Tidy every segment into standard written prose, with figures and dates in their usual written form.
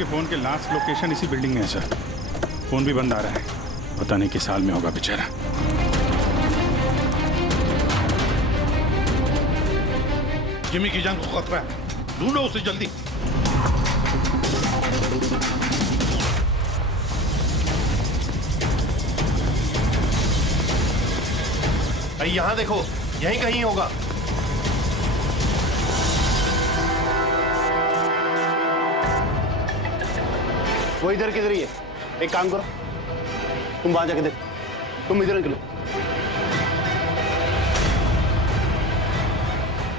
के फोन के last location इसी बिल्डिंग में है सर। फोन भी बंद आ रहा है, पता नहीं किस हाल में होगा बेचारा। जिमी की जान को खतरा है, ढूंढो उसे जल्दी। भाई यहाँ देखो, यहीं कहीं होगा। वो इधर किधर ही है। एक काम करो, तुम वहां जाके देखो, तुम इधर निकलो।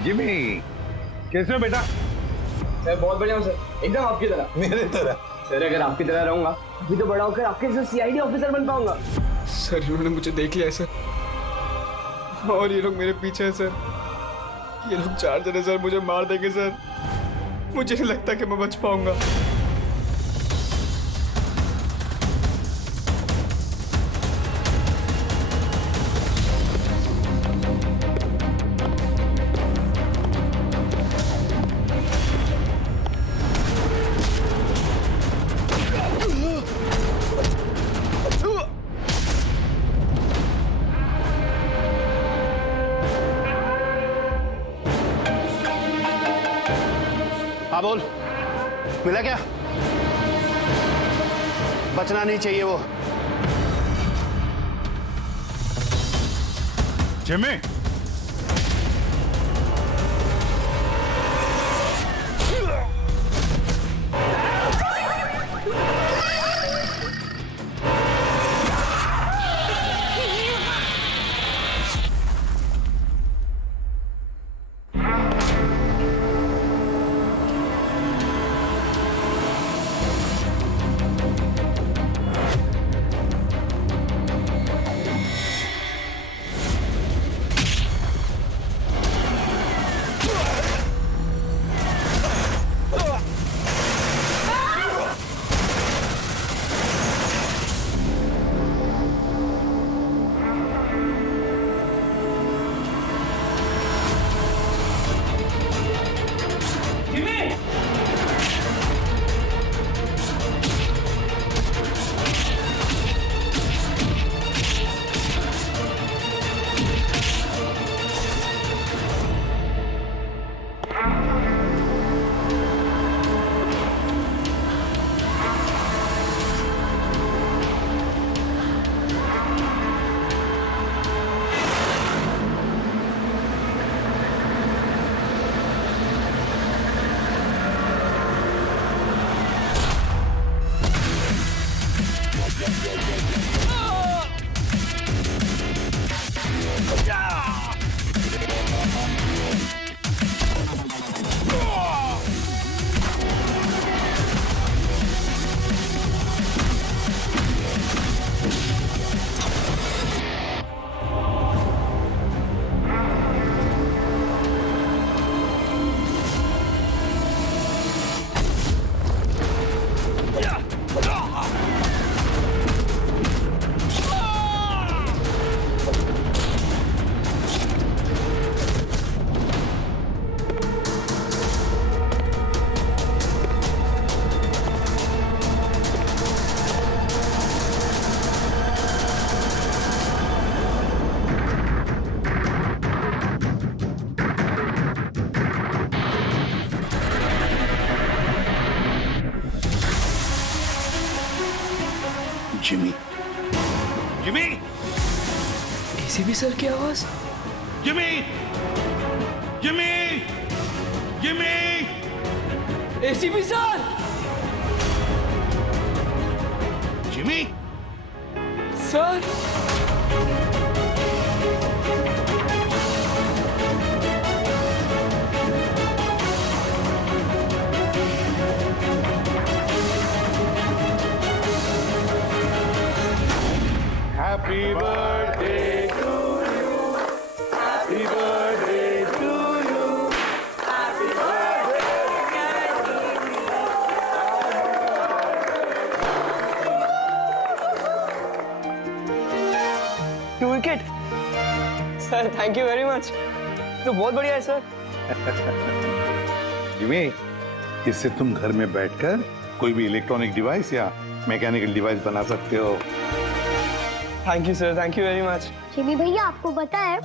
जिमी कैसे हो बेटा? सर बहुत बढ़िया हूँ सर, एकदम आपकी तरह। मेरे तरह? सर अगर आपकी तरह रहूंगा अभी तो बड़ा होकर आपके जैसे सीआईडी ऑफिसर बन पाऊंगा। सर इन्होंने मुझे देख लिया है सर, और ये लोग मेरे पीछे हैं सर। ये लोग 4 जने सर मुझे मार देंगे सर। मुझे नहीं लगता कि मैं बच पाऊंगा। हाँ बोल, मिला क्या? बचना नहीं चाहिए वो। Jimmy Jimmy Jimmy ACP sir की आवाज। Jimmy Jimmy Jimmy ACP sir. Jimmy sir Happy birthday to you. Happy birthday to you. Happy birthday. 2 wicket sir, thank you very much. तो बहुत बढ़िया है सर। जिमी, इससे तुम घर में बैठकर कोई भी इलेक्ट्रॉनिक डिवाइस या मैकेनिकल डिवाइस बना सकते हो। Thank you sir, thank you very much. Jimmy भैया आपको पता है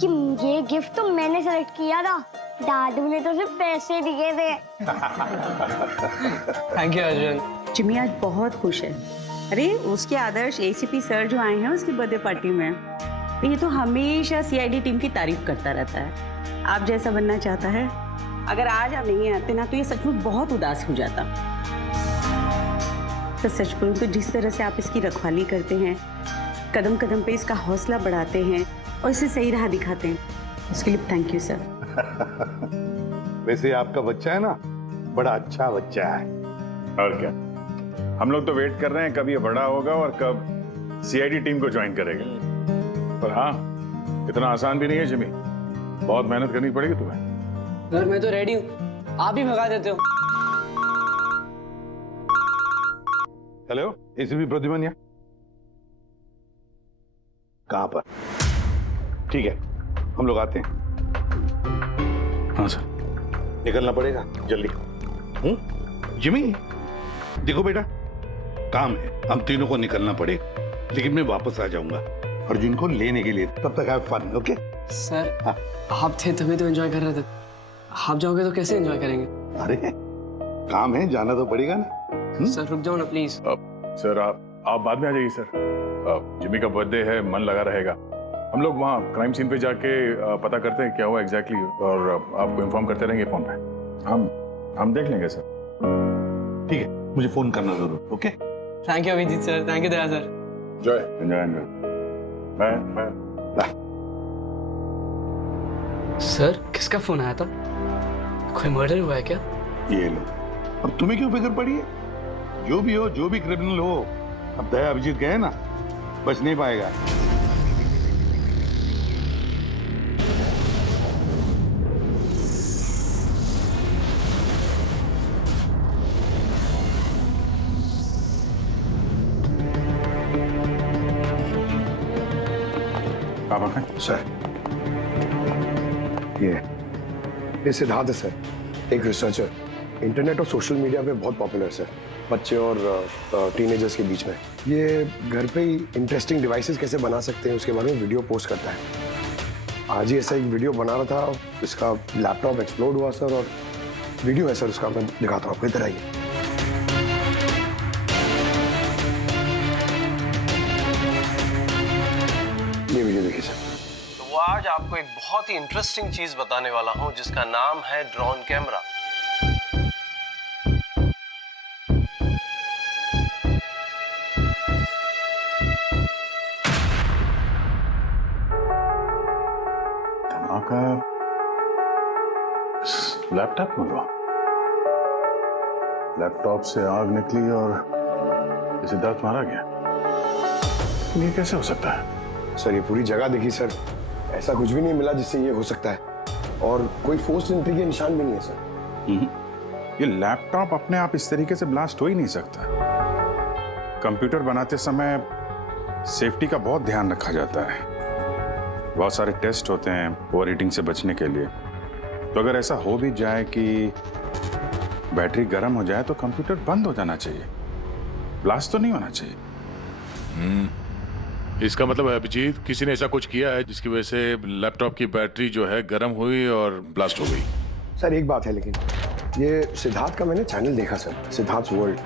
कि ये गिफ्ट तो मैंने सेलेक्ट किया था, दादू ने तो सिर्फ पैसे दिए थे। Thank you Arjun. जिमी आज बहुत खुश है। अरे उसके आदर्श एसीपी सर जो आए हैं उसकी बर्थडे पार्टी में, तो ये तो हमेशा सीआईडी टीम की तारीफ करता रहता है। आप जैसा बनना चाहता है। अगर आज आप नहीं आते ना तो ये सचमुच बहुत उदास हो जाता। तो सच बोलूं तो जिस तरह से आप इसकी रखवाली करते हैं, कदम कदम पे इसका हौसला बढ़ाते हैं और इसे सही राह दिखाते हैं, उसके लिए थैंक यू सर। वैसे आपका बच्चा है ना, बड़ा अच्छा बच्चा है। और क्या, हम लोग तो वेट कर रहे हैं कब ये बड़ा होगा और कब सीआईडी टीम को ज्वाइन करेगा। पर हाँ, इतना आसान भी नहीं है जिमी, बहुत मेहनत करनी पड़ेगी तुम्हें। सर मैं तो रेडी हूँ, आप ही भगा देते हो। हेलो, एसीपी प्रद्युमन यहाँ? कहाँ पर? ठीक है, हम लोग आते हैं। हाँ सर। निकलना पड़ेगा जल्दी। जिमी, देखो बेटा, काम है, हम तीनों को निकलना पड़ेगा, लेकिन मैं वापस आ जाऊंगा अर्जुन को लेने के लिए। तब तक हैव फन, ओके? सर हाँ। आप थे तभी तो एंजॉय कर रहे थे, आप जाओगे तो कैसे एंजॉय करेंगे? अरे काम है, जाना तो पड़ेगा ना। सर रुक जाओ ना प्लीज। सर आप बाद में आ जाइए सर। जिमी का बर्थडे है, मन लगा रहेगा। हम लोग वहाँ क्राइम सीन पे जाके पता करते हैं क्या हुआ एग्जैक्टली, और आपको इन्फॉर्म करते रहेंगे फोन पे। हम देख लेंगे सर। ठीक है, मुझे फोन करना जरूर, okay? Thank you Abhijeet sir, thank you Daya sir. Enjoy. Bye. Sir किसका फोन आया था? कोई मर्डर हुआ है क्या? ये लो, अब तुम्हें क्यों फिक्र पड़ी है? जो भी हो, जो भी क्रिमिनल हो, अब दया अभिजीत गए ना, बच नहीं पाएगा। सर ये सिद्धार्थ है सर, एक रिसर्चर, इंटरनेट और सोशल मीडिया पे बहुत पॉपुलर सर, बच्चे और टीनेजर्स के बीच में। ये घर पे ही इंटरेस्टिंग डिवाइसेस कैसे बना सकते हैं उसके बारे में वीडियो पोस्ट करता है। आज ही ऐसा एक वीडियो बना रहा था, इसका लैपटॉप एक्सप्लोड हुआ सर, और वीडियो है सर उसका, मैं दिखाता हूँ आपको, इधर आइए। ये वीडियो देखिए सर। तो आज आपको एक बहुत ही इंटरेस्टिंग चीज बताने वाला हूं जिसका नाम है ड्रोन कैमरा। धमाका लैपटॉप में हुआ। लैपटॉप से आग निकली और सिद्धार्थ मारा गया। ये कैसे हो सकता है? सर ये पूरी जगह देखी सर, ऐसा कुछ भी नहीं मिला जिससे ये हो सकता है, और कोई फोर्स एंट्री के निशान भी नहीं है सर। ये लैपटॉप अपने आप इस तरीके से ब्लास्ट हो ही नहीं सकता। कंप्यूटर बनाते समय सेफ्टी का बहुत ध्यान रखा जाता है, बहुत सारे टेस्ट होते हैं ओवर हीटिंग से बचने के लिए। तो अगर ऐसा हो भी जाए कि बैटरी गर्म हो जाए तो कंप्यूटर बंद हो जाना चाहिए, ब्लास्ट तो नहीं होना चाहिए। इसका मतलब है अभिजीत, किसी ने ऐसा कुछ किया है जिसकी वजह से लैपटॉप की बैटरी जो है गर्म हुई और ब्लास्ट हो गई। सर एक बात है, लेकिन ये सिद्धार्थ का मैंने चैनल देखा सर, सिद्धार्थ वर्ल्ड,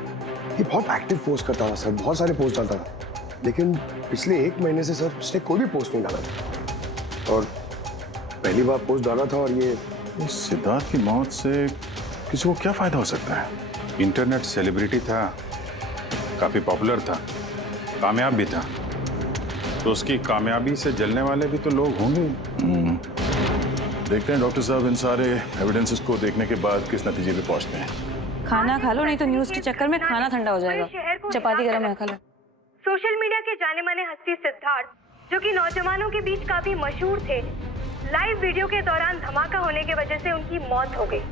ये बहुत एक्टिव पोस्ट करता था सर, बहुत सारे पोस्ट डालता था, लेकिन पिछले 1 महीने से सर उसने कोई भी पोस्ट नहीं डाला था, और पहली बार पोस्ट डाला था। और ये सिद्धार्थ की मौत से किसी को क्या फायदा हो सकता है? इंटरनेट सेलिब्रिटी था, काफी पॉपुलर था, कामयाब भी था, तो उसकी कामयाबी से जलने वाले भी तो लोग होंगे। देखते हैं डॉक्टर साहब इन सारे एविडेंसेस को देखने के बाद किस नतीजे पे पहुंचते हैं। खाना खा लो, नहीं तो न्यूज के चक्कर में खाना ठंडा हो जाएगा। चपाती गरम है, खा लो। सोशल मीडिया के जाने माने हस्ती सिद्धार्थ, जो कि नौजवानों के बीच काफी मशहूर थे, लाइव वीडियो के दौरान धमाका होने की वजह से उनकी मौत हो गई।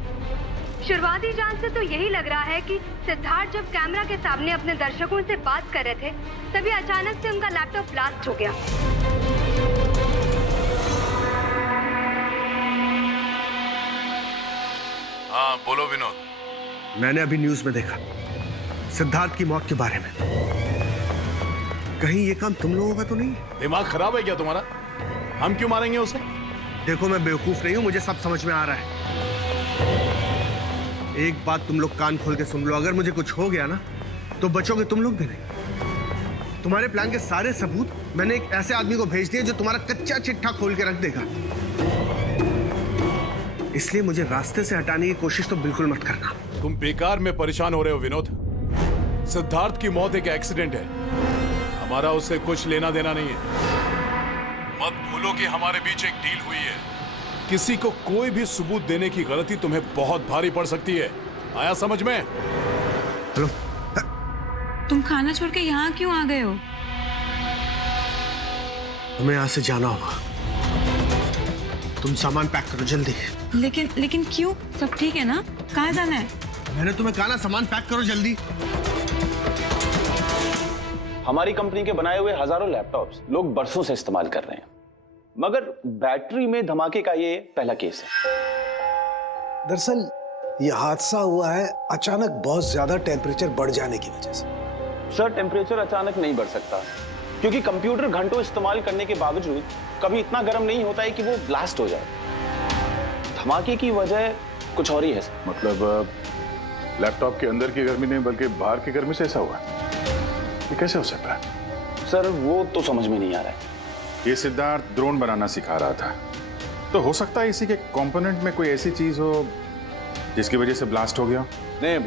शुरुआती जांच से तो यही लग रहा है कि सिद्धार्थ जब कैमरा के सामने अपने दर्शकों से बात कर रहे थे, तभी अचानक से उनका लैपटॉप ब्लास्ट हो गया। हाँ बोलो विनोद। मैंने अभी न्यूज में देखा, सिद्धार्थ की मौत के बारे में। कहीं ये काम तुम लोगों का तो नहीं? दिमाग खराब है क्या तुम्हारा? हम क्यों मारेंगे उसे? देखो, मैं बेवकूफ नहीं हूं, मुझे सब समझ में आ रहा है। एक बात तुम लोग कान खोल के सुन लो, अगर मुझे कुछ हो गया ना तो बचोगे तुम लोग भी नहीं। तुम्हारे प्लान के सारे सबूत मैंने एक ऐसे आदमी को भेज दिए जो तुम्हारा कच्चा चिट्ठा खोल के रख देगा। इसलिए मुझे रास्ते से हटाने की कोशिश तो बिल्कुल मत करना। तुम बेकार में परेशान हो रहे हो विनोद। सिद्धार्थ की मौत एक एक्सीडेंट है, हमारा उससे कुछ लेना देना नहीं है। मत भूलो कि हमारे बीच एक डील हुई है। किसी को कोई भी सबूत देने की गलती तुम्हें बहुत भारी पड़ सकती है। आया समझ में? हेलो, तुम खाना छोड़ के यहाँ क्यों आ गए हो? हमें यहाँ से जाना होगा। तुम सामान पैक करो जल्दी। लेकिन क्यों? सब ठीक है ना? कहाँ जाना है? मैंने तुम्हें कहा ना, सामान पैक करो जल्दी। हमारी कंपनी के बनाए हुए हजारों लैपटॉप्स लोग बरसों से इस्तेमाल कर रहे हैं, मगर बैटरी में धमाके का ये पहला केस है। दरअसल ये हादसा हुआ है अचानक बहुत ज्यादा टेम्परेचर बढ़ जाने की वजह से। सर, टेम्परेचर अचानक नहीं बढ़ सकता, क्योंकि कंप्यूटर घंटों इस्तेमाल करने के बावजूद कभी इतना गर्म नहीं होता है कि वो ब्लास्ट हो जाए। धमाके की वजह कुछ और ही है। मतलब लैपटॉप के अंदर की गर्मी नहीं बल्कि बाहर की गर्मी से ऐसा हुआ? ये कैसे हो सकता है? सर, वो तो समझ में नहीं आ रहा है। ये सिद्धार्थ ड्रोन बनाना सिखा रहा था, तो हो सकता है इसी के कंपोनेंट में कोई ऐसी चीज हो जिसकी वजह से ब्लास्ट हो गया। नहीं,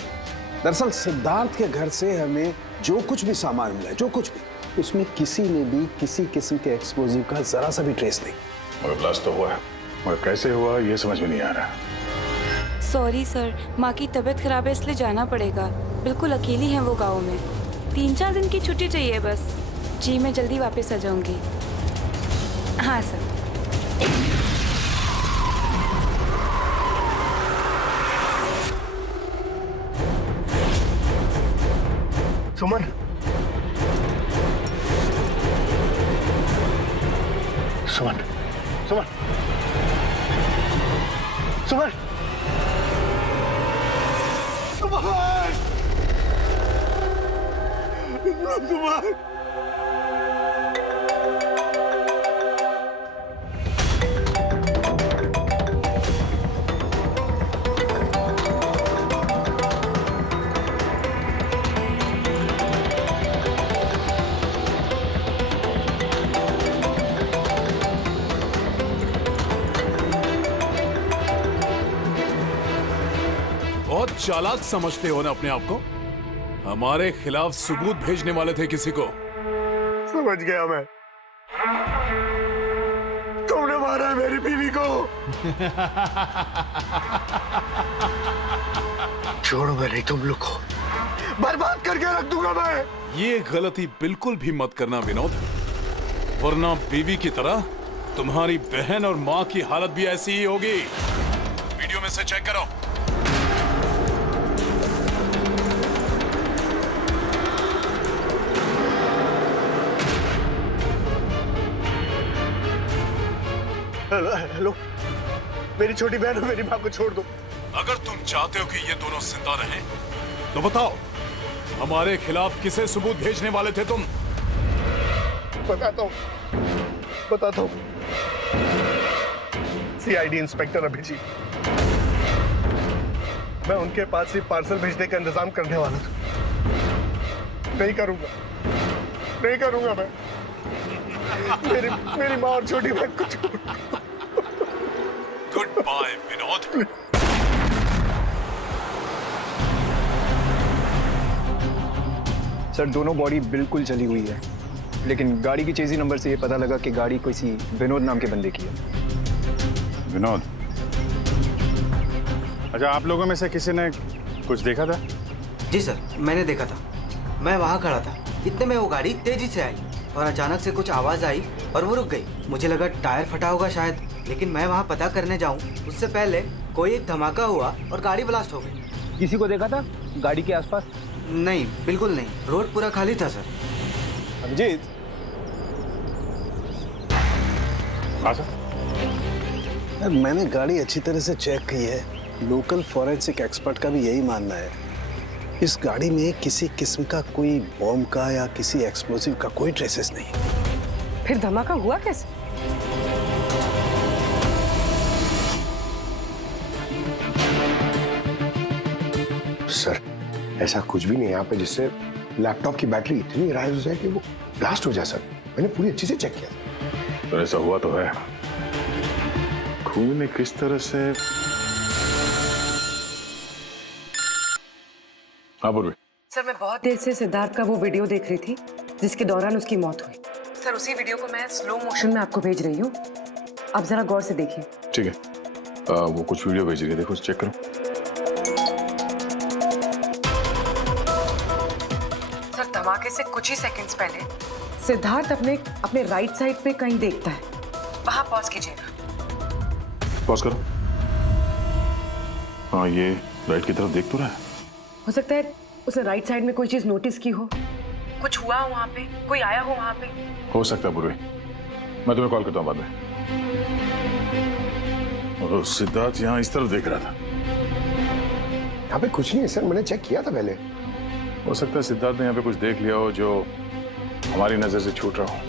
दरअसल सिद्धार्थ के घर से हमें जो कुछ भी सामान मिला है, जो कुछ भी, उसमें किसी ने भी किसी किस्म के एक्सप्लोजिव का जरा सा भी ट्रेस नहीं। मगर ब्लास्ट तो हुआ है, मगर कैसे हुआ ये समझ में नहीं आ रहा। सॉरी सर, माँ की तबीयत खराब है इसलिए जाना पड़ेगा। बिल्कुल अकेली हैं वो गाँव में। 3-4 दिन की छुट्टी चाहिए बस। जी, मैं जल्दी वापस आ जाऊंगी। हाँ सर। सुमन, सुमन, सुमन, सुमन, सुमन, बहुत चालाक समझते हो ना अपने आप को। हमारे खिलाफ सबूत भेजने वाले थे किसी को। समझ गया मैं। तुमने मारा है मेरी बीवी को। छोड़ूंगा नहीं तुम लोग को, बर्बाद करके रख दूंगा मैं। ये गलती बिल्कुल भी मत करना विनोद, वरना बीवी की तरह तुम्हारी बहन और माँ की हालत भी ऐसी ही होगी। वीडियो में से चेक करो। हेलो, मेरी छोटी बहन और मेरी माँ को छोड़ दो। अगर तुम चाहते हो कि ये दोनों जिंदा रहें, तो बताओ हमारे खिलाफ किसे सबूत भेजने वाले थे तुम? बताता हूँ, बताता हूँ। CID inspector Abhijeet. मैं उनके पास ही पार्सल भेजने का इंतजाम करने वाला था। नहीं करूंगा, नहीं करूंगा मैं। मेरी माँ और छोटी बहन को छोड़। Good bye Vinod. सर, दोनों बॉडी बिल्कुल जली हुई है, लेकिन गाड़ी की चेजी नंबर से ये पता लगा कि गाड़ी किसी विनोद नाम के बंदे की है। विनोद? अच्छा, आप लोगों में से किसी ने कुछ देखा था? जी सर, मैंने देखा था। मैं वहाँ खड़ा था, इतने में वो गाड़ी तेजी से आई और अचानक से कुछ आवाज आई और वो रुक गई। मुझे लगा टायर फटा होगा शायद, लेकिन मैं वहाँ पता करने जाऊँ उससे पहले कोई एक धमाका हुआ और गाड़ी ब्लास्ट हो गई। किसी को देखा था गाड़ी के आसपास? नहीं, बिल्कुल नहीं, रोड पूरा खाली था सर। अभिजीत, मैंने गाड़ी अच्छी तरह से चेक की है। लोकल फॉरेंसिक एक्सपर्ट का भी यही मानना है इस गाड़ी में किसी किस्म का कोई बॉम्ब का या किसी एक्सप्लोसिव का कोई ट्रेसेस नहीं। फिर धमाका हुआ कैसे? सर ऐसा कुछ भी नहीं है यहाँ पे जिससे लैपटॉप की बैटरी इतनी राइज हो जाए कि वो ब्लास्ट हो जाए। सर मैंने पूरी अच्छी से चेक किया। तो ऐसा हुआ तो है। खून ने किस तरह से। हाँ पूर्वी। सर मैं बहुत देर से सिद्धार्थ का वो वीडियो देख रही थी जिसके दौरान उसकी मौत हुई। सर उसी वीडियो को मैं स्लो मोशन में आपको भेज रही हूँ, आप जरा गौर से देखिए। ठीक है, वो कुछ वीडियो भेज रही है, देखो चेक करो। सर धमाके से कुछ ही सेकंड्स पहले सिद्धार्थ अपने राइट साइड पे कहीं देखता है, वहां पॉज कीजिएगा। पॉज करो। हाँ ये राइट की तरफ देख तो रहा है। हो सकता है उसने राइट साइड में कोई चीज नोटिस की हो, कुछ हुआ हो वहां पे, कोई आया हो वहां पे। हो सकता है पूर्वी, मैं तुम्हें कॉल करता हूँ बाद में। और सिद्धार्थ यहाँ इस तरफ देख रहा था। यहाँ पे कुछ नहीं है सर, मैंने चेक किया था पहले। हो सकता है सिद्धार्थ ने यहाँ पे कुछ देख लिया हो जो हमारी नजर से छूट रहा हो।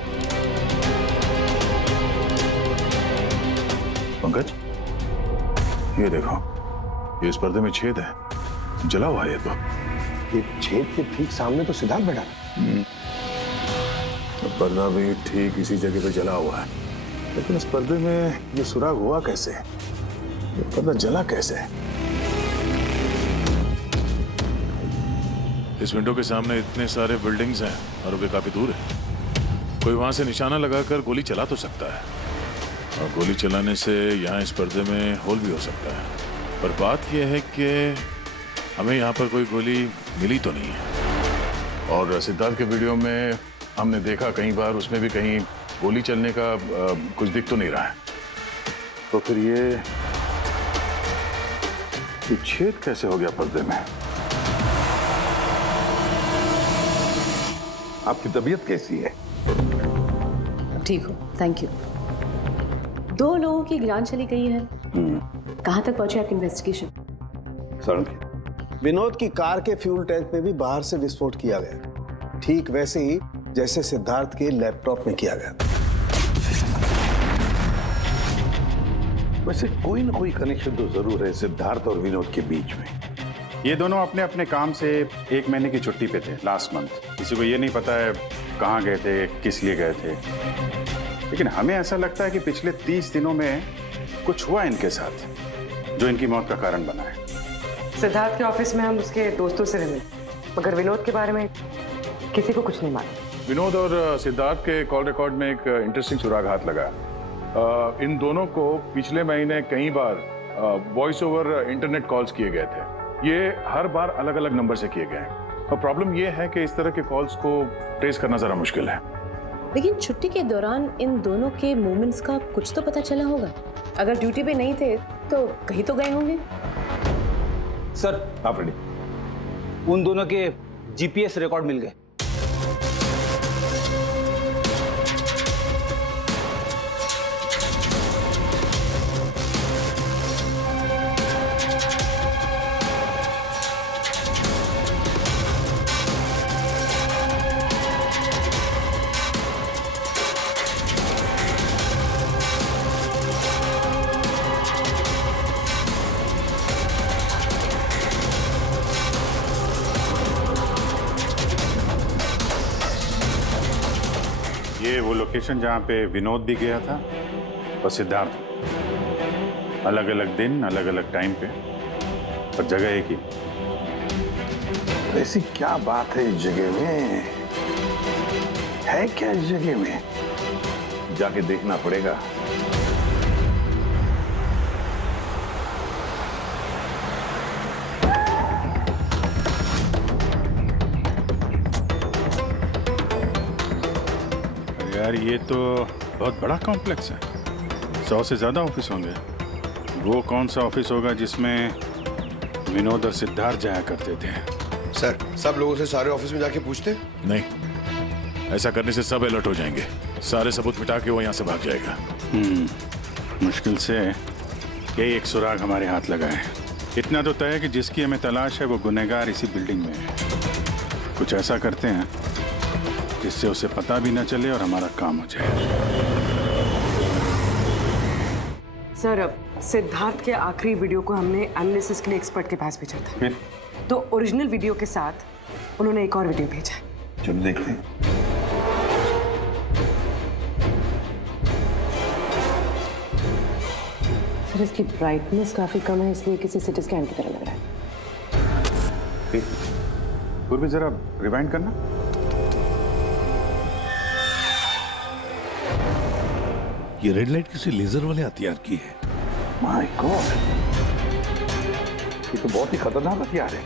पंकज ये देखो, ये इस पर्दे में छेद है, जला हुआ है। तो ये छेद के ठीक सामने तो सिद्धार्थ बैठा है। पर्दा भी ठीक इसी जगह पे जला हुआ है, लेकिन इस पर्दे में ये सुराग हुआ कैसे? ये पर्दा जला कैसे? इस विंडो के सामने इतने सारे बिल्डिंग्स हैं और वे काफी दूर है। कोई वहां से निशाना लगाकर गोली चला तो सकता है, और गोली चलाने से यहाँ इस पर्दे में होल भी हो सकता है। पर बात यह है कि हमें यहाँ पर कोई गोली मिली तो नहीं है। और सिद्धार्थ के वीडियो में हमने देखा कई बार, उसमें भी कहीं गोली चलने का कुछ दिख तो नहीं रहा है। तो फिर ये छेद कैसे हो गया पर्दे में? आपकी तबीयत कैसी है? ठीक हो, थैंक यू। 2 लोगों की जान चली गई है। कहाँ तक पहुंचे आपकी इन्वेस्टिगेशन? विनोद की कार के फ्यूल टैंक में भी बाहर से विस्फोट किया गया, ठीक वैसे ही जैसे सिद्धार्थ के लैपटॉप में किया गया। वैसे कोई ना कोई कनेक्शन तो जरूर है सिद्धार्थ और विनोद के बीच में। ये दोनों अपने अपने काम से 1 महीने की छुट्टी पे थे लास्ट मंथ। किसी को ये नहीं पता है कहाँ गए थे, किस लिए गए थे, लेकिन हमें ऐसा लगता है कि पिछले 30 दिनों में कुछ हुआ इनके साथ जो इनकी मौत का कारण बना है। सिद्धार्थ के ऑफिस में हम उसके दोस्तों से मिले, मगर विनोद के बारे में किसी को कुछ नहीं मालूम। विनोद और सिद्धार्थ के कॉल रिकॉर्ड में एक इंटरेस्टिंग सुराग हाथ लगा। इन दोनों को पिछले महीने कई बार वॉइस ओवर इंटरनेट कॉल्स किए गए थे। ये हर बार अलग अलग नंबर से किए गए, और प्रॉब्लम ये है कि इस तरह के कॉल्स को ट्रेस करना जरा मुश्किल है। लेकिन छुट्टी के दौरान इन दोनों के मूवमेंट्स का कुछ तो पता चला होगा। अगर ड्यूटी पे नहीं थे तो कहीं तो गए होंगे। सर आप रेडी? उन दोनों के जीपीएस रिकॉर्ड मिल गए। ये वो लोकेशन जहाँ पे विनोद भी गया था और सिद्धार्थ। अलग अलग दिन, अलग अलग टाइम पे, और जगह एक ही। ऐसी क्या बात है इस जगह में? है क्या इस जगह में? जाके देखना पड़ेगा। यार ये तो बहुत बड़ा कॉम्प्लेक्स है, 100 से ज्यादा ऑफिस होंगे। वो कौन सा ऑफिस होगा जिसमें विनोद और सिद्धार्थ जाया करते थे? सर सब लोगों से सारे ऑफिस में जाके पूछते? नहीं, ऐसा करने से सब अलर्ट हो जाएंगे। सारे सबूत मिटा के वो यहाँ से भाग जाएगा। मुश्किल से यही एक सुराग हमारे हाथ लगा है। इतना तो तय है कि जिसकी हमें तलाश है वो गुनहगार इसी बिल्डिंग में है। कुछ ऐसा करते हैं जिससे उसे पता भी न चले और हमारा काम हो जाए। सर, अब सिद्धार्थ के आखिरी वीडियो को हमने एनालिसिस के लिए एक्सपर्ट के पास भेजा था। फिर तो ओरिजिनल वीडियो के साथ उन्होंने एक और वीडियो भेजा है। चलो देखते हैं। सर, इसकी ब्राइटनेस काफी कम है, इसलिए किसी सिटी स्कैन की तरह लग रहा है। पूर्वी जरा रिवाइंड करना। ये रेड लाइट किसी लेजर वाले हथियार की है। माय गॉड, ये तो बहुत ही खतरनाक हथियार है।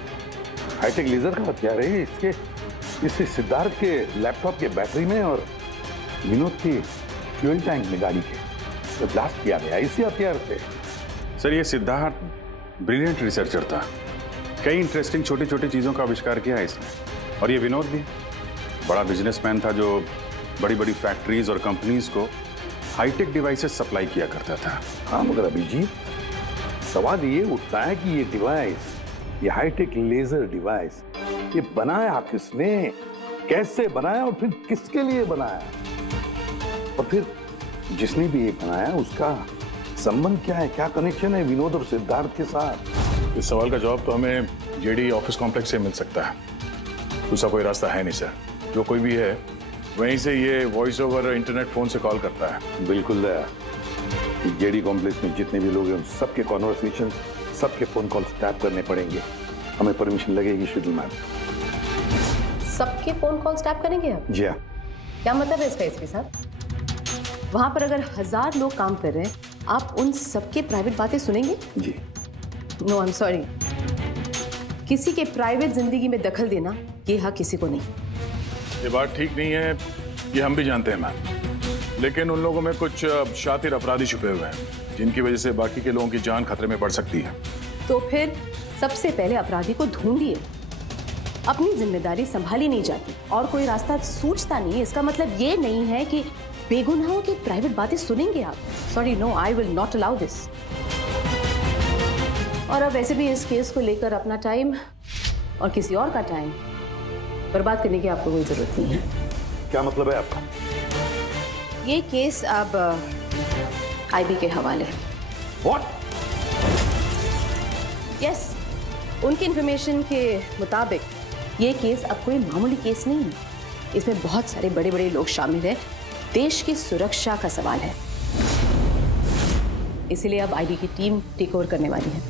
हाईटेक लेजर का हथियार है। इससे सिद्धार्थ के लैपटॉप के बैटरी में और विनोद की फ्यूल टैंक में गाड़ी के तो ब्लास्ट किया गया इसी हथियार से। सर, ये सिद्धार्थ ब्रिलियंट रिसर्चर था। कई इंटरेस्टिंग छोटी छोटी चीज़ों का आविष्कार किया है इसने। और ये विनोद भी बड़ा बिजनेसमैन था जो बड़ी बड़ी फैक्ट्रीज और कंपनीज को हाईटेक डिवाइसेस सप्लाई किया करता था। हाँ, मगर अभिजीत, सवाल ये उठता है कि ये डिवाइस, ये हाईटेक लेजर डिवाइस, ये बनाया किसने, कैसे बनाया और फिर किसके लिए बनाया, और फिर जिसने भी ये बनाया उसका संबंध क्या है, क्या कनेक्शन है विनोद और सिद्धार्थ के साथ? इस सवाल का जवाब तो हमें जेडी ऑफिस कॉम्प्लेक्स से मिल सकता है। दूसरा कोई रास्ता है नहीं सर। जो कोई भी है वहीं से ये वॉइस ओवर इंटरनेट फोन से कॉल करता है। बिल्कुल दया। जेडी कॉम्प्लेक्स में जितने भी लोग हैं उन सबके कॉन्वर्सेशन, सबके फोन कॉल्स टैप करने पड़ेंगे। हमें परमिशन लगेगी शीतल मैम। सबके फोन कॉल टैप करेंगे आप? जी हाँ। क्या मतलब है इसका इसके साथ? वहां पर अगर 1000 लोग काम कर रहे हैं, आप उन सबके प्राइवेट बातें सुनेंगे? जी। No, I am sorry. किसी के प्राइवेट जिंदगी में दखल देना ये हक किसी को नहीं। ये बात ठीक नहीं है, ये हम भी जानते हैं मैम। लेकिन उन लोगों में कुछ शातिर अपराधी छुपे हुए हैं जिनकी वजह से बाकी के लोगों की जान खतरे में पड़ सकती है। तो फिर सबसे पहले अपराधी को ढूंढिए। अपनी जिम्मेदारी संभाली नहीं जाती और कोई रास्ता सूझता नहीं, इसका मतलब ये नहीं है कि बेगुनाहों की प्राइवेट बातें सुनेंगे आप। Sorry, no, I will not allow this. और अब वैसे भी इस केस को लेकर अपना टाइम और किसी और का टाइम बर्बाद करने की आपको कोई जरूरत नहीं है। क्या मतलब है आपका? ये केस अब आईबी के हवाले है। What? यस, उनकी इंफॉर्मेशन के मुताबिक ये केस अब कोई मामूली केस नहीं है। इसमें बहुत सारे बड़े बड़े लोग शामिल हैं। देश की सुरक्षा का सवाल है, इसीलिए अब आईबी की टीम टेक ओवर करने वाली है।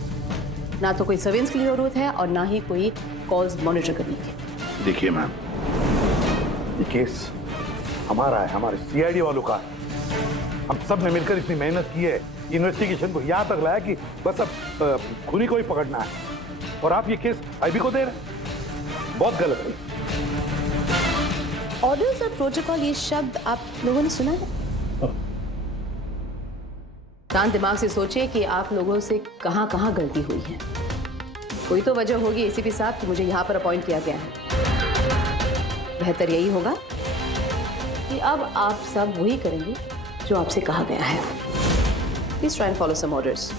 ना तो कोई सर्वेलेंस की जरूरत है और ना ही कोई कॉल्स मॉनिटर करने की। देखिए मैम, ये केस हमारा है, हमारे सीआईडी वालों का। हम सब ने मिलकर इतनी मेहनत की है, इन्वेस्टिगेशन को यहाँ तक लाया कि बस अब खूनी को ही पकड़ना है, और आप ये केस आईबी को दे रहे हैं। बहुत गलत है। ऑर्डर्स और प्रोटोकॉल, ये शब्द आप लोगों ने सुना है? शांत दिमाग से सोचिए कि आप लोगों से कहां कहां गलती हुई है। कोई तो वजह होगी एसीपी साहब कि मुझे यहां पर अपॉइंट किया गया है। बेहतर यही होगा कि अब आप सब वही करेंगे जो आपसे कहा गया है। Please try and follow some orders.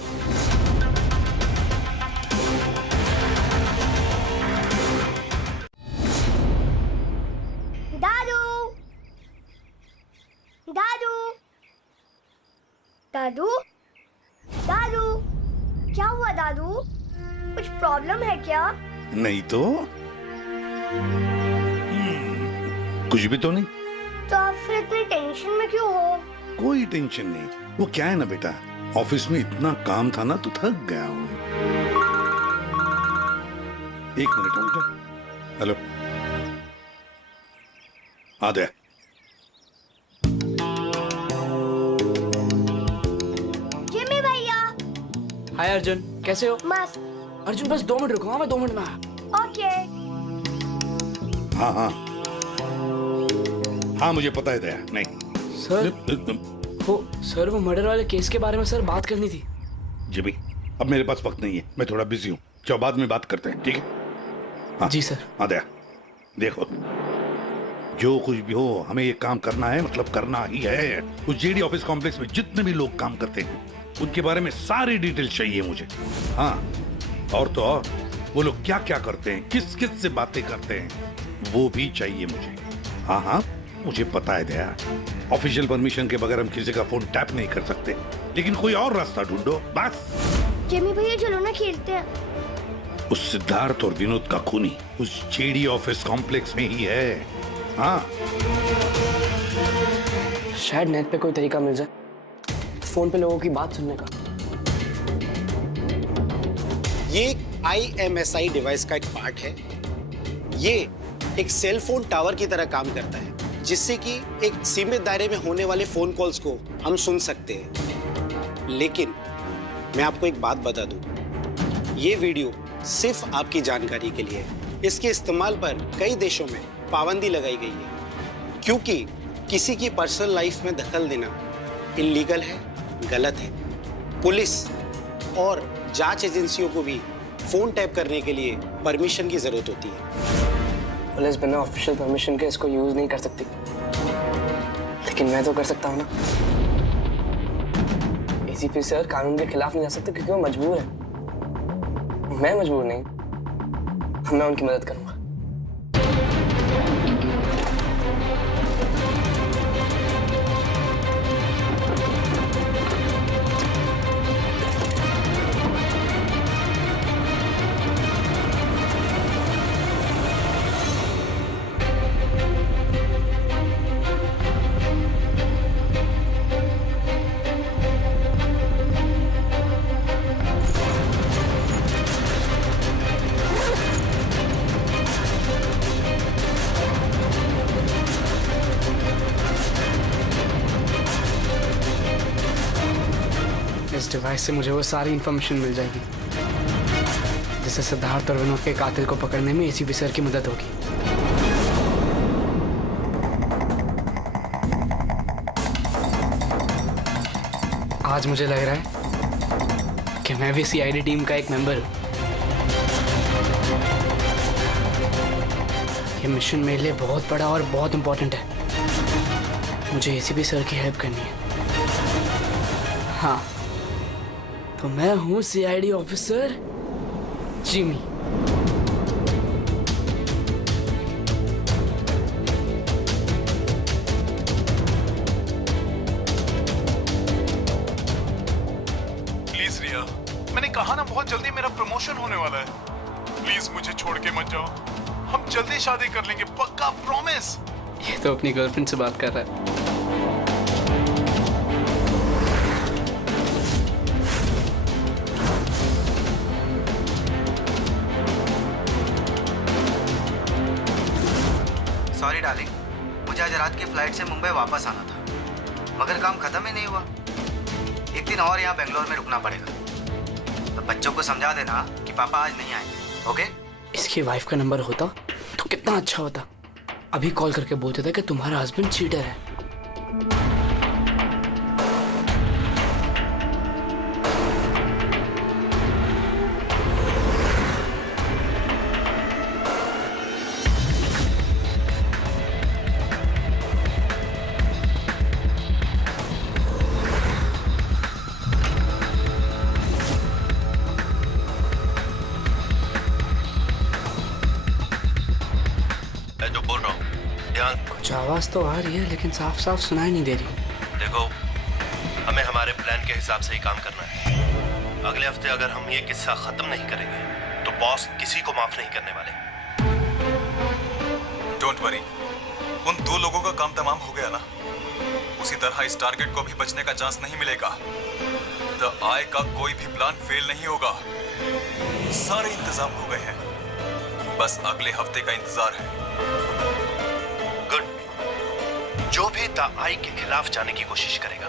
दादू, दादू, क्या हुआ दादू? कुछ प्रॉब्लम है क्या? नहीं तो कुछ भी तो नहीं। तो आप फिर इतनी टेंशन में क्यों हो? कोई टेंशन नहीं। वो क्या है ना बेटा, ऑफिस में इतना काम था ना तो थक गया हूँ। एक मिनट बेटा। हेलो, आ गया। जिमी भैया। हाय अर्जुन, कैसे हो? मस्त। अर्जुन बस 2 मिनट रुको, हाँ मैं 2 मिनट में आया। ओके। हाँ हाँ हाँ, मुझे पता है दया। नहीं सर, वो मर्डर वाले केस के बारे में सर बात करनी थी। जिमी, अब मेरे पास वक्त नहीं है, मैं थोड़ा बिजी हूँ। चलो बाद में बात करते हैं, ठीक है? हाँ, जी सर। हाँ दया, देखो जो कुछ भी हो हमें ये काम करना है, मतलब करना ही है। उस जेडी ऑफिस कॉम्प्लेक्स में जितने भी लोग काम करते हैं उनके बारे में सारी डिटेल चाहिए मुझे। हाँ, और तो और वो लोग क्या क्या करते हैं, किस किस से बातें करते हैं, वो भी चाहिए मुझे। हाँ हाँ, मुझे पता है दया, ऑफिशियल परमिशन के बगैर हम किसी का फोन टैप नहीं कर सकते, लेकिन कोई और रास्ता ढूंढो बस। जिमी भैया चलो ना खेलते हैं। उस सिद्धार्थ और विनोद का खूनी उस जेडी ऑफिस कॉम्प्लेक्स में ही है। हाँ, शायद नेट पे कोई तरीका मिल जाए फोन पे लोगों की बात सुनने का। ये IMSI डिवाइस का एक पार्ट है। ये एक सेल फोन टावर की तरह काम करता है, जिससे कि एक सीमित दायरे में होने वाले फोन कॉल्स को हम सुन सकते हैं। लेकिन मैं आपको एक बात बता दूं, ये वीडियो सिर्फ आपकी जानकारी के लिए है। इसके इस्तेमाल पर कई देशों में पाबंदी लगाई गई है, क्योंकि किसी की पर्सनल लाइफ में दखल देना इल्लीगल है, गलत है। पुलिस और जांच एजेंसियों को भी फोन टैप करने के लिए परमिशन की जरूरत होती है। पुलिस बिना ऑफिशियल परमिशन के इसको यूज नहीं कर सकती, लेकिन मैं तो कर सकता हूँ ना। ACP सर कानून के खिलाफ नहीं जा सकते क्योंकि वो मजबूर है। मैं मजबूर नहीं, मैं उनकी मदद करूंगा। इस डिवाइस से मुझे वो सारी इंफॉर्मेशन मिल जाएगी जिससे सिद्धार्थ और विनोद के कातिल को पकड़ने में ACP सर की मदद होगी। आज मुझे लग रहा है कि मैं भी CID टीम का एक मेंबर हूं। ये मिशन मेरे लिए बहुत बड़ा और बहुत इंपॉर्टेंट है। मुझे ACP सर की हेल्प करनी है। हाँ, तो मैं हूँ CID ऑफिसर जिमी। प्लीज रिया, मैंने कहा ना बहुत जल्दी मेरा प्रमोशन होने वाला है। प्लीज मुझे छोड़ के मत जाओ, हम जल्दी शादी कर लेंगे, पक्का, प्रॉमिस। ये तो अपनी गर्लफ्रेंड से बात कर रहा है। सॉरी डार्लिंग, मुझे आज रात की फ्लाइट से मुंबई वापस आना था, मगर काम खत्म ही नहीं हुआ। एक दिन और यहाँ बेंगलोर में रुकना पड़ेगा। तो बच्चों को समझा देना कि पापा आज नहीं आएंगे, ओके? इसकी वाइफ का नंबर होता तो कितना अच्छा होता। अभी कॉल करके बोलते थे कि तुम्हारा हस्बैंड चीटर है। कुछ आवाज तो आ रही है लेकिन साफ साफ सुनाई नहीं दे रही। देखो, हमें हमारे प्लान के हिसाब से ही काम करना है। अगले हफ्ते अगर हम ये किस्सा खत्म नहीं करेंगे तो बॉस किसी को माफ नहीं करने वाले। डोंट वरी, उन दो लोगों का काम तमाम हो गया ना। उसी तरह इस टारगेट को भी बचने का चांस नहीं मिलेगा। द आई का कोई भी प्लान फेल नहीं होगा। सारे इंतजाम हो गए हैं, बस अगले हफ्ते का इंतजार है। जो भी द आई के खिलाफ जाने की कोशिश करेगा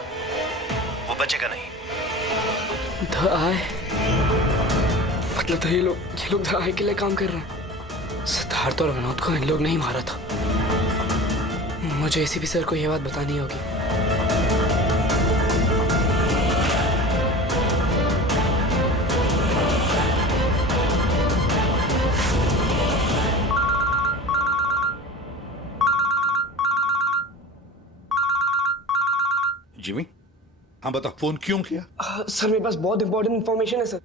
वो बचेगा नहीं। द आई मतलब तो ये लोग द आई के लिए काम कर रहे हैं। सिद्धार्थ और विनोद को इन लोग नहीं मारा था। मुझे ACP सर को ये बात बतानी होगी। जिमी, हाँ बता, फोन क्यों किया? सर मेरे पास बहुत इंपॉर्टेंट इंफॉर्मेशन है सर।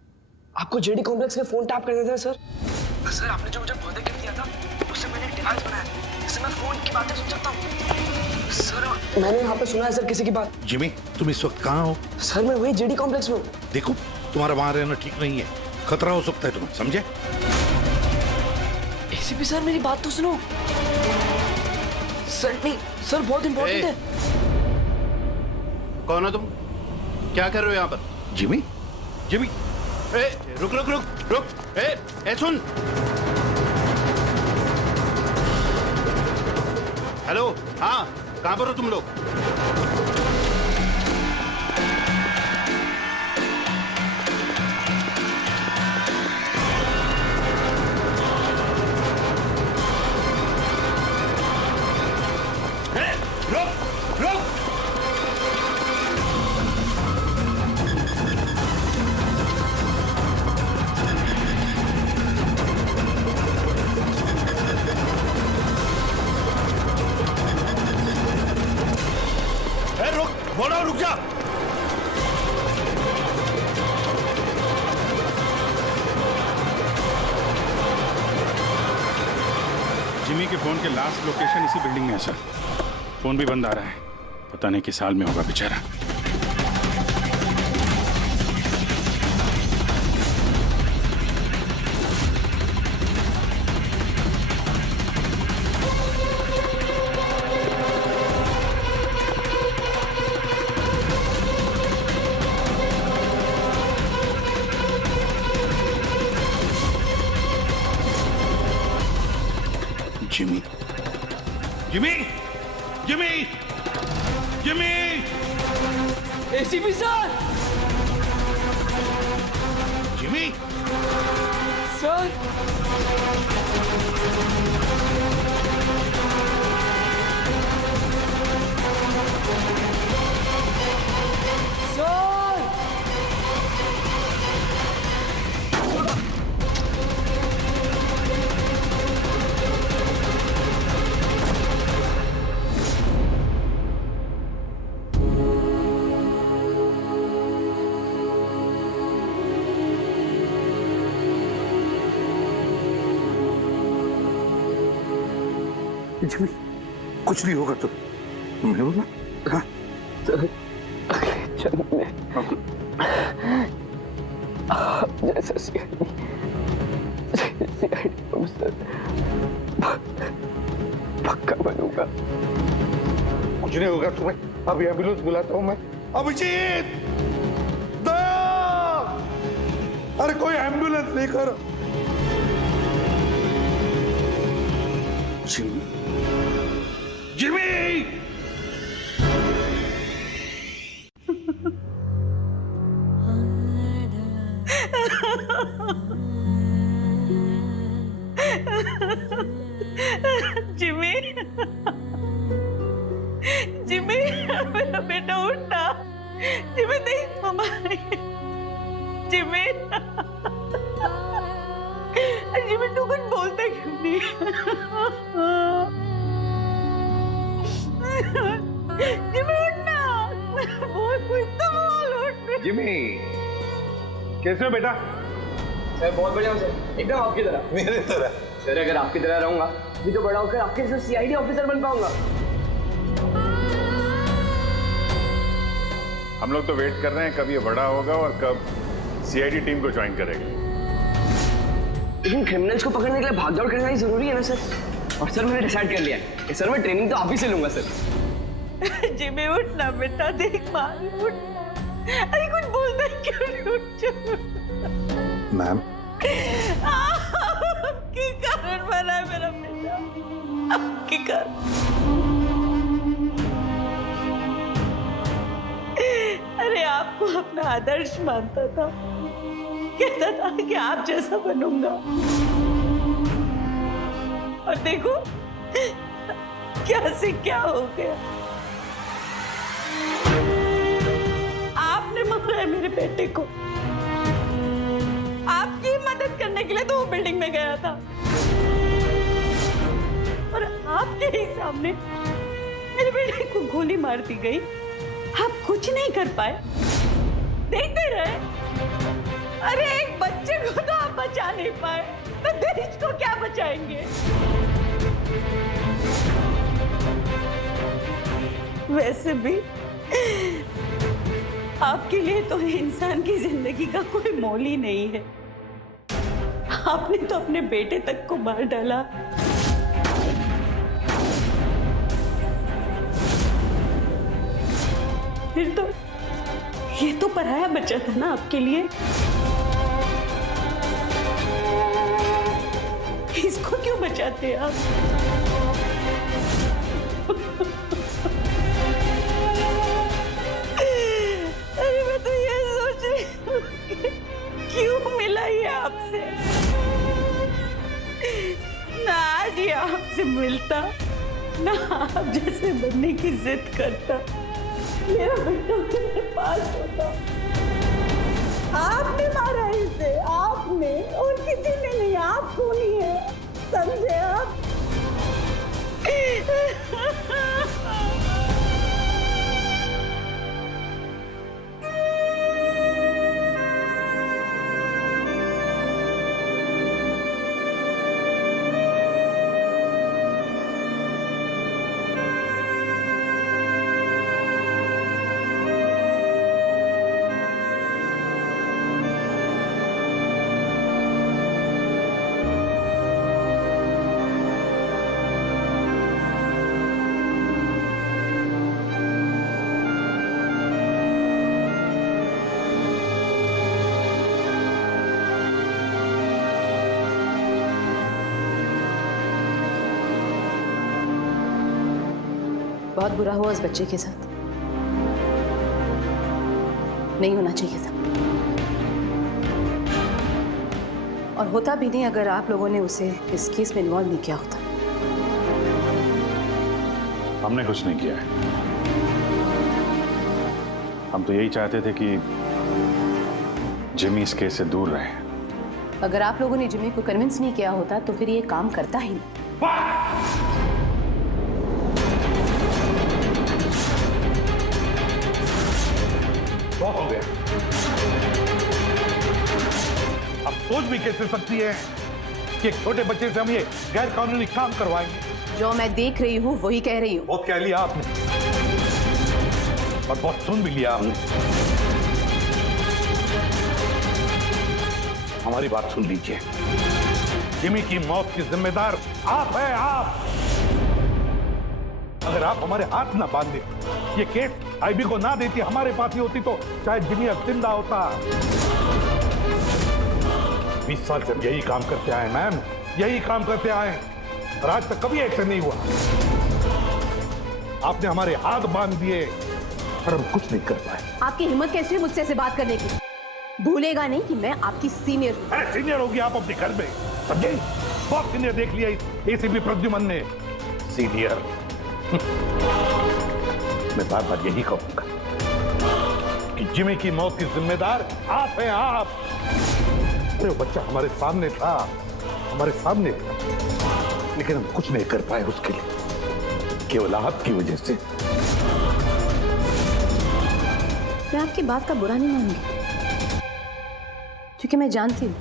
आपको जेडी कॉम्प्लेक्स के फोन टैप कर देते हैं सर। सर आपने जो मुझे बर्थडे गिफ्ट दिया था उससे मैंने एक डिवाइस बनाया जिससे मैं फोन की बातें सुन सकता हूँ। सर मैंने यहाँ पे सुना है सर किसी की बात। जिमी तुम इस वक्त कहाँ हो? सर मैं वही जेडी कॉम्प्लेक्स में हूँ। देखो तुम्हारा वहां रहना ठीक नहीं है, खतरा हो सकता है तुम्हें, समझे? एसीपी सर मेरी बात तो सुनो। सर नहीं सर बहुत इंपॉर्टेंट है। कौन हो तुम? क्या कर रहे हो यहाँ पर? जिमी जिमी रुक रुक रुक रुक सुन। हेलो हाँ कहाँ पर हो तुम लोग? रुक जा। जिमी के फोन के लास्ट लोकेशन इसी बिल्डिंग में है सर। फोन भी बंद आ रहा है, पता नहीं किस हाल में होगा बेचारा। Jimmy Jimmy Jimmy Jimmy ACP sir. Jimmy sir Jimmy कुछ नहीं होगा तुम होगा? हाँ जैसा पक्का बनूंगा। कुछ नहीं होगा तुम्हें, अभी एम्बुलेंस बुलाता हूँ मैं। अभिजीत अरे कोई एम्बुलेंस लेकर। जिमी जिमी जिमी जिमी मेरा बेटा उठना। जिमी नहीं मम्मा जिमी जिमी तू कुछ बोलता क्यों नहीं? जिमी उठना, बोल कुछ तो बोल उठ। जिमी कैसे हो बेटा? सर बहुत बढ़िया हूँ सर, एकदम आपकी तरह। मेरे तरह? सर अगर आपकी तरह रहूंगा भी तो बड़ा होकर आपके जैसे सीआईडी ऑफिसर बन पाऊंगा। हम लोग तो वेट कर रहे हैं कब ये बड़ा होगा और कब सीआईडी टीम को ज्वाइन करेगा। लेकिन क्रिमिनल्स को पकड़ने के लिए भागदौड़ करना ही जरूरी है ना सर। और सर मैंने डिसाइड कर लिया है सर मैं ट्रेनिंग तो आप ही से लूंगा सर। जिमी उठना बेटा, देख मार उठ। अरे कुछ बोलता क्यों नहीं? उठ मैम आपके कारण मरा है मेरा बेटा, आपके कारण। अरे आपको अपना आदर्श मानता था, कहता था कि आप जैसा बनूंगा, और देखो क्या से क्या हो गया। आपने मारा है मेरे बेटे को। आपकी मदद करने के लिए तो वो बिल्डिंग में गया था, और आपके ही सामने मेरे बेटे को गोली मार दी गई। आप कुछ नहीं कर पाए, देखते रहे। अरे एक बच्चे बचा नहीं पाए तो देश को क्या बचाएंगे? वैसे भी आपके लिए तो इंसान की जिंदगी का कोई मोल ही नहीं है। आपने तो अपने बेटे तक को मार डाला। फिर तो ये तो पराया बच्चा था ना आपके लिए। इसको क्यों बचाते आप? अरे मैं तो ये सोच रही हूँ क्यों मिला ये आपसे। ना आज ये आपसे मिलता, ना आप जैसे बनने की जिद करता, मेरा बेटा मेरे पास होता। आपने मारा इसे, आपने, और किसी ने नहीं, आप खूनी है, समझे आप? बहुत बुरा हुआ उस बच्चे के साथ, नहीं होना चाहिए था। और होता भी नहीं अगर आप लोगों ने उसे इस केस में इन्वॉल्व नहीं किया होता। हमने कुछ नहीं किया है। हम तो यही चाहते थे कि जिमी इस केस से दूर रहे। अगर आप लोगों ने जिमी को कन्विंस नहीं किया होता तो फिर ये काम करता ही नहीं। बहुत हो गया। अब सोच भी कैसे सकती है कि एक छोटे बच्चे से हम ये गैर कानूनी काम करवाएंगे? जो मैं देख रही हूँ वही कह रही हूँ। बहुत कह लिया आपने और बहुत सुन भी लिया हमने। हमारी बात सुन लीजिए। जिमी की मौत की जिम्मेदार आप है, आप। अगर आप हमारे हाथ ना बांधे, ये केस आईबी को ना देती, हमारे पास ही होती, तो शायद जिमी अब जिंदा होता। 20 साल से यही काम करते आए मैम, यही काम करते आए और आज तक कभी एक्शन नहीं हुआ। आपने हमारे हाथ बांध दिए और हम कुछ नहीं कर पाए। आपकी हिम्मत कैसी है मुझसे ऐसे बात करने की? भूलेगा नहीं कि मैं आपकी सीनियर हूँ। अरे सीनियर होगी आप अपने घर में, समझे? बहुत सीनियर देख लिया इस एसीपी प्रद्युमन ने। सीनियर मैं बार बार यही कहूंगा कि जिमी की मौत की जिम्मेदार आप हैं, आप। अरे वो बच्चा हमारे सामने था, हमारे सामने था, लेकिन हम कुछ नहीं कर पाए उसके लिए, केवल आपकी वजह से। मैं आपकी बात का बुरा नहीं मानूंगी, क्योंकि मैं जानती हूँ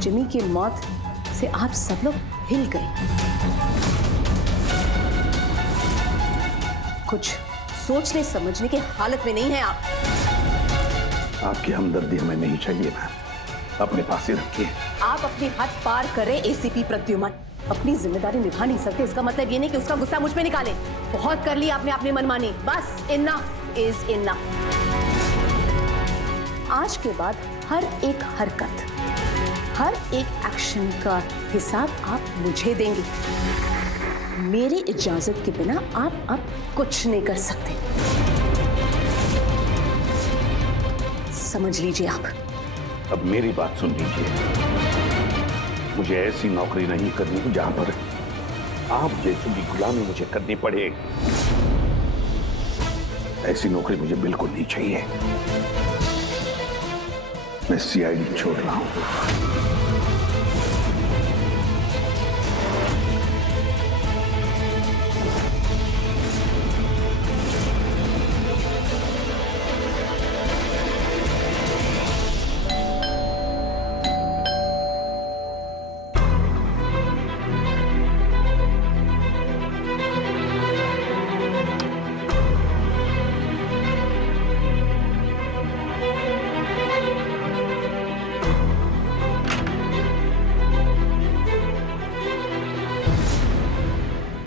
जिमी की मौत से आप सब लोग हिल गए। कुछ सोचने समझने की हालत में नहीं है आप। आपकी हमदर्दी हमें नहीं चाहिए मैम, अपने पास ही रखिए। आप अपनी हद पार करें एसीपी प्रद्युमन। अपनी जिम्मेदारी निभा नहीं सकते, इसका मतलब ये नहीं कि उसका गुस्सा मुझ पे निकालें। बहुत कर लिया आपने अपनी मनमानी, बस इनफ इज इनफ। आज के बाद हर एक हरकत, हर एक एक्शन का हिसाब आप मुझे देंगे। मेरी इजाजत के बिना आप अब कुछ नहीं कर सकते, समझ लीजिए आप। अब मेरी बात सुन लीजिए। मुझे ऐसी नौकरी नहीं करनी जहां पर आप जैसी की गुलामी मुझे करनी पड़े। ऐसी नौकरी मुझे बिल्कुल नहीं चाहिए। मैं सीआईडी छोड़ रहा हूं।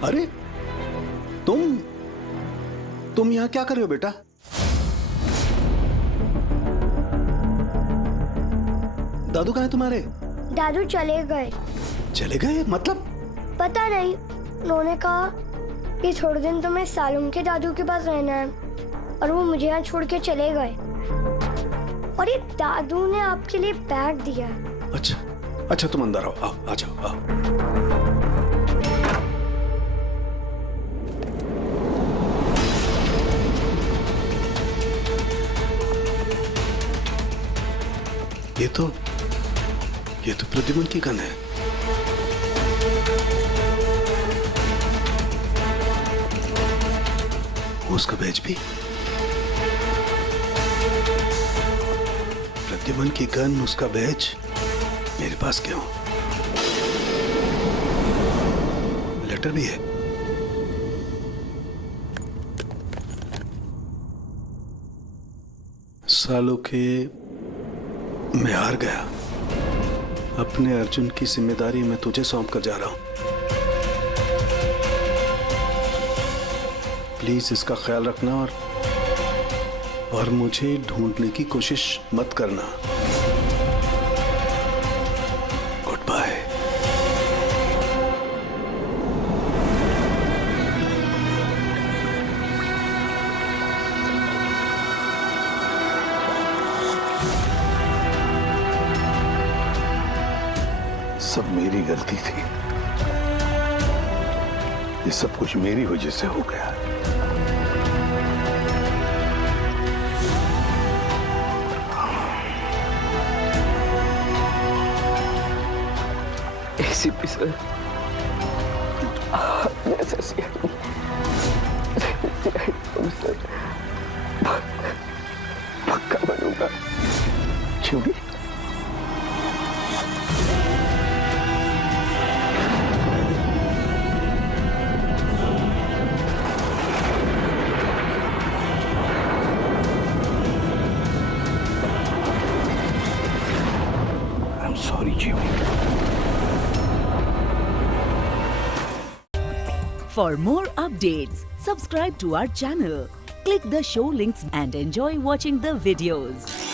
अरे तुम यहाँ क्या कर रहे हो बेटा? दादू कहाँ है तुम्हारे? दादू चले गए। चले गए मतलब? पता नहीं, उन्होंने कहा कि थोड़े दिन तुम्हें सालुम के दादू के पास रहना है और वो मुझे यहाँ छोड़ के चले गए। और ये दादू ने आपके लिए बैग दिया। अच्छा तुम अंदर आओ, आ जाओ, आओ। ये तो प्रद्युमन की गन है। उसका बैच भी। प्रद्युमन की गन, उसका बैच मेरे पास क्यों? लेटर भी है। सालों के मैं हार गया। अपने अर्जुन की जिम्मेदारी मैं तुझे सौंप कर जा रहा हूं। प्लीज इसका ख्याल रखना और मुझे ढूंढने की कोशिश मत करना। Good bye. सब मेरी गलती थी। ये सब कुछ मेरी वजह से हो गया। एसीपी सर, पक्का बनूंगा। क्योंकि सॉरी जीवी। For more updates, subscribe to our channel, click the show links and enjoy watching the videos.